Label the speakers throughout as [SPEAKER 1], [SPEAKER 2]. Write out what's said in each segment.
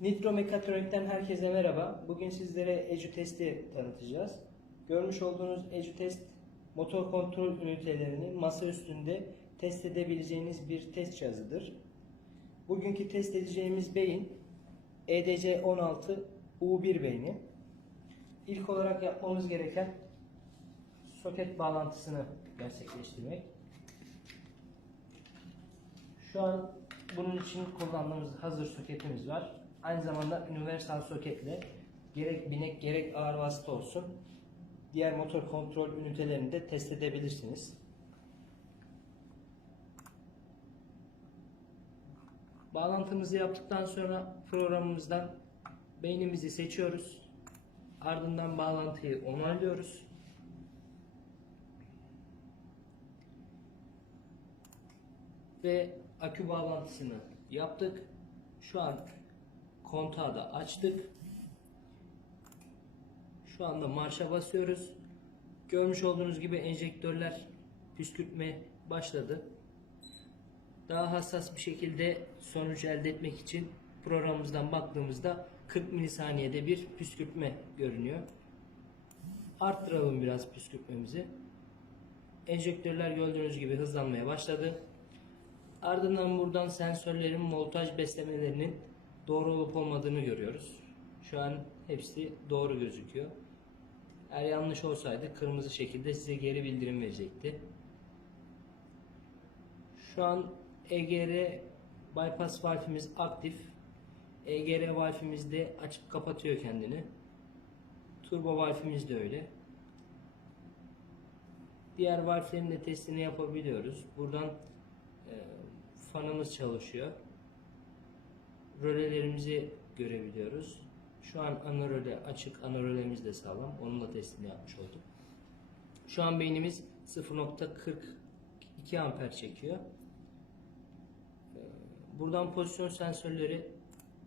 [SPEAKER 1] Nitro Mekatronik'ten herkese merhaba. Bugün sizlere EduTest'i tanıtacağız. Görmüş olduğunuz EduTest motor kontrol ünitelerini masa üstünde test edebileceğiniz bir test cihazıdır. Bugünkü test edeceğimiz beyin E EDC16 U1 beyni. İlk olarak yapmamız gereken soket bağlantısını gerçekleştirmek. Şu an bunun için kullandığımız hazır soketimiz var. Aynı zamanda universal soketle gerek binek gerek ağır vasıta olsun diğer motor kontrol ünitelerini de test edebilirsiniz. Bağlantımızı yaptıktan sonra programımızdan beynimizi seçiyoruz. Ardından bağlantıyı onaylıyoruz. ve akü bağlantısını yaptık. Şu an kontağı da açtık. Şu anda marşa basıyoruz. Görmüş olduğunuz gibi enjektörler püskürtme başladı. Daha hassas bir şekilde sonuç elde etmek için programımızdan baktığımızda 40 milisaniyede bir püskürtme görünüyor. Arttıralım biraz püskürtmemizi. Enjektörler gördüğünüz gibi hızlanmaya başladı. Ardından buradan sensörlerin voltaj beslemelerinin doğru olup olmadığını görüyoruz. Şu an hepsi doğru gözüküyor. Eğer yanlış olsaydı kırmızı şekilde size geri bildirim verecekti. Şu an EGR bypass valfimiz aktif. EGR valfimiz de açıp kapatıyor kendini. Turbo valfimiz de öyle. Diğer valflerin de testini yapabiliyoruz. Buradan e, fanımız çalışıyor. Rölelerimizi görebiliyoruz. Şu an ana röle açık, ana rölemiz de sağlam. Onun da testini yapmış olduk. Şu an beynimiz 0.42 amper çekiyor. Ee, Buradan pozisyon sensörleri,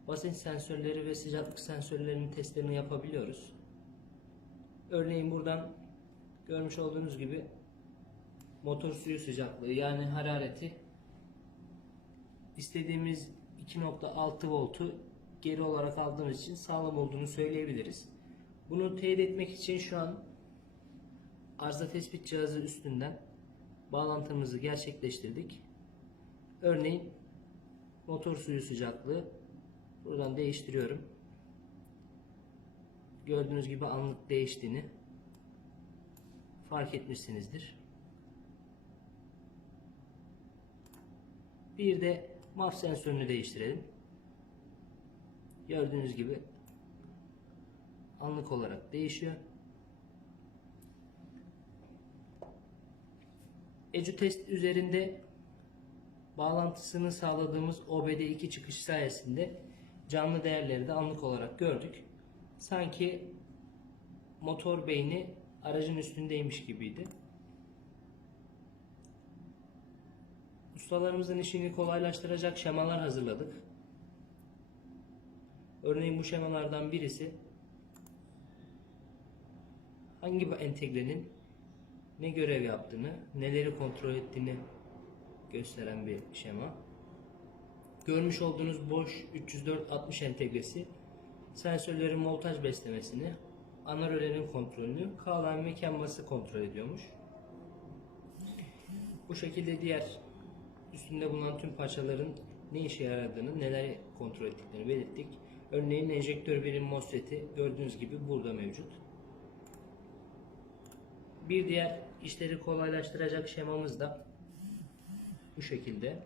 [SPEAKER 1] basınç sensörleri ve sıcaklık sensörlerinin testlerini yapabiliyoruz. Örneğin buradan görmüş olduğunuz gibi motor suyu sıcaklığı yani harareti istediğimiz 2.6 voltu geri olarak aldığımız için sağlam olduğunu söyleyebiliriz. Bunu teyit etmek için şu an arıza tespit cihazı üstünden bağlantımızı gerçekleştirdik. Örneğin motor suyu sıcaklığı buradan değiştiriyorum. Gördüğünüz gibi anlık değiştiğini fark etmişsinizdir. Bir de MAF sensörünü değiştirelim. Gördüğünüz gibi anlık olarak değişiyor. EduTest üzerinde bağlantısını sağladığımız OBD2 çıkış sayesinde canlı değerleri de anlık olarak gördük. Sanki motor beyni aracın üstündeymiş gibiydi. Ustalarımızın işini kolaylaştıracak şemalar hazırladık. Örneğin bu şemalardan birisi hangi entegrenin ne görev yaptığını, neleri kontrol ettiğini gösteren bir şema. Görmüş olduğunuz boş 304-60 entegresi sensörlerin voltaj beslemesini, ana rölenin kontrolünü, KLM CAN kontrol ediyormuş. Bu şekilde diğer üstünde bulunan tüm parçaların ne işe yaradığını, neler kontrol ettiklerini belirttik. Örneğin enjektör birim MOSFET'i gördüğünüz gibi burada mevcut. Bir diğer işleri kolaylaştıracak şemamız da bu şekilde.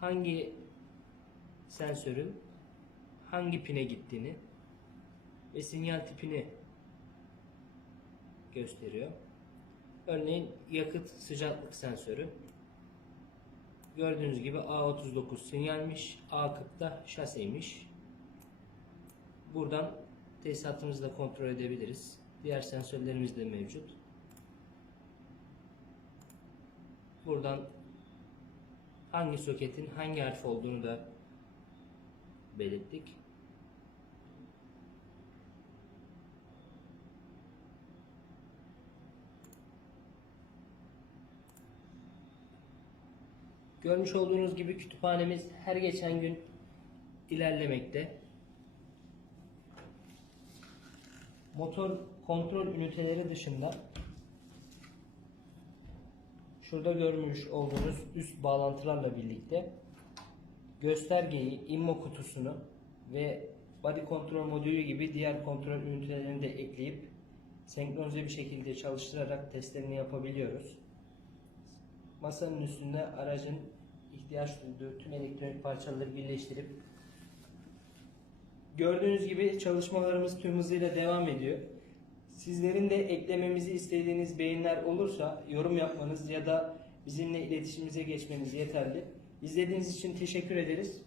[SPEAKER 1] Hangi sensörün hangi pine gittiğini ve sinyal tipini gösteriyor. Örneğin yakıt sıcaklık sensörü. Gördüğünüz gibi A39 sinyalmiş, A40 da şaseymiş. Buradan tesisatımızı da kontrol edebiliriz. Diğer sensörlerimiz de mevcut. Buradan hangi soketin hangi harf olduğunu da belirttik. Görmüş olduğunuz gibi kütüphanemiz her geçen gün ilerlemekte. Motor kontrol üniteleri dışında şurada görmüş olduğunuz üst bağlantılarla birlikte göstergeyi, immo kutusunu ve body kontrol modülü gibi diğer kontrol ünitelerini de ekleyip senkronize bir şekilde çalıştırarak testlerini yapabiliyoruz. Masanın üstünde aracın ihtiyaç duyduğu tüm elektronik parçaları birleştirip gördüğünüz gibi çalışmalarımız tüm hızıyla devam ediyor. Sizlerin de eklememizi istediğiniz beğeniler olursa yorum yapmanız ya da bizimle iletişimimize geçmeniz yeterli. İzlediğiniz için teşekkür ederiz.